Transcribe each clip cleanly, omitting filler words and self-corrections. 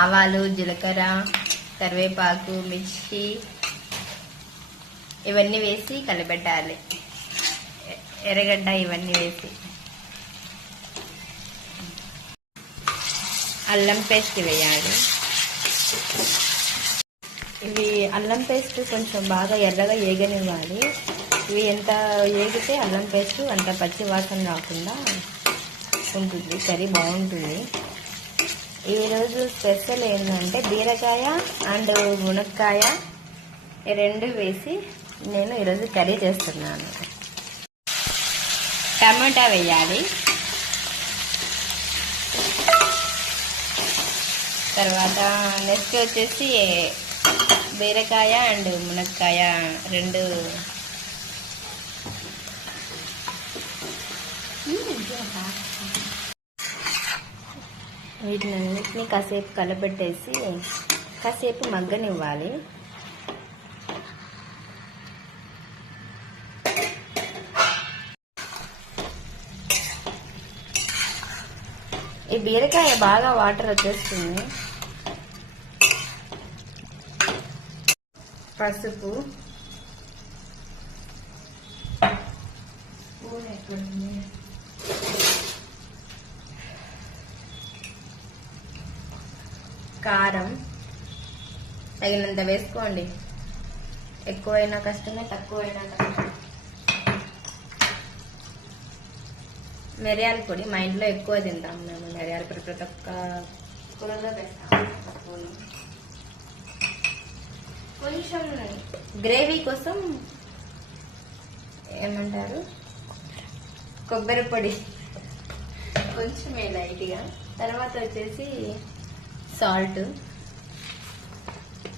ఆవాలు, జీలకర్ర, కరివేపాకు, మిర్చి ఇవన్నీ వేసి కలిపెట్టాలి. ఎర్రగడ్డ ఇవన్నీ వేసి అల్లం పేస్ట్ వేయాలి. ఇవి అల్లం పేస్ట్ కొంచెం బాగా ఎర్రగా ఏగనివ్వాలి. ఇవి ఎంత ఏగితే అల్లం పేస్ట్ అంత పచ్చి వాసన రాకుండా ఉంటుంది, కర్రీ బాగుంటుంది. ఈరోజు స్పెషల్ ఏంటంటే బీరకాయ అండ్ మునక్కాయ ఈ రెండు వేసి నేను ఈరోజు కర్రీ చేస్తున్నాను. టమాటా వేయాలి. తర్వాత నెక్స్ట్ వచ్చేసి బీరకాయ అండ్ మునక్కాయ రెండు వీటినన్నిటిని కాసేపు కలపెట్టేసి కాసేపు మగ్గనివ్వాలి. ఈ బీరకాయ బాగా వాటర్ వచ్చేస్తుంది. పసుపు, కారం తగినంత వేసుకోండి. ఎక్కువైనా కష్టమే, తక్కువైనా కష్టమే. మిరియాల పొడి మా ఇంట్లో ఎక్కువ తింటాం మేము. మిరియాల పొడి ప్రతి ఒక్క కూరలో వేస్తాం. కొంచెం గ్రేవీ కోసం ఏమంటారు కొబ్బరి పొడి కొంచెం లైట్గా. తర్వాత వచ్చేసి సాల్ట్.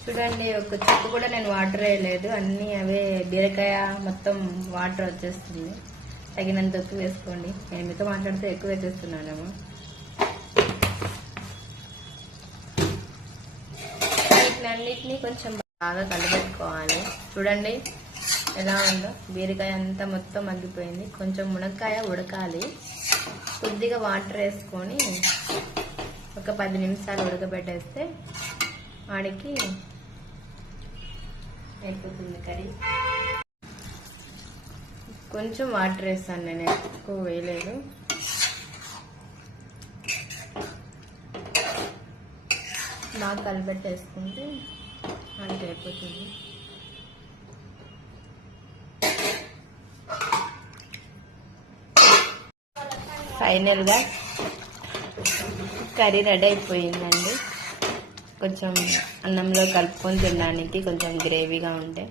చూడండి, ఒక చుక్క కూడా నేను వాటర్ వేయలేదు, అన్నీ అవే బీరకాయ మొత్తం వాటర్ వచ్చేస్తుంది. తగినంత ఉప్పు వేసుకోండి. నేను మీతో మాట్లాడితే ఎక్కువ వేసేస్తున్నానేమో. వీటినన్నిటినీ కొంచెం బాగా కలబెట్టుకోవాలి. చూడండి ఎలా ఉందో, బీరకాయ అంతా మొత్తం మగ్గిపోయింది. కొంచెం మునక్కాయ ఉడకాలి. కొద్దిగా వాటర్ వేసుకొని ఒక 10 నిమిషాలు ఉడకబెట్టేస్తే వాడికి అయిపోతుంది కర్రీ. కొంచెం వాటర్ వేస్తాను, నేను ఎక్కువ వేయలేదు. బాగా కలిపెట్టేసుకుంటే మనకి అయిపోతుంది. ఫైనల్గా కర్రీ రెడీ అయిపోయిందండి. కొంచెం అన్నంలో కలుపుకొని తినడానికి కొంచెం గ్రేవీగా ఉంటే.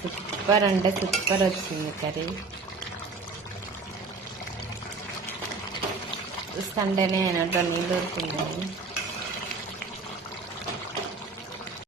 సూపర్ అంటే సూపర్ వచ్చింది కర్రీ. చూస్తుంటేనే నోట్లో నీళ్ళు ఊరుతుంది.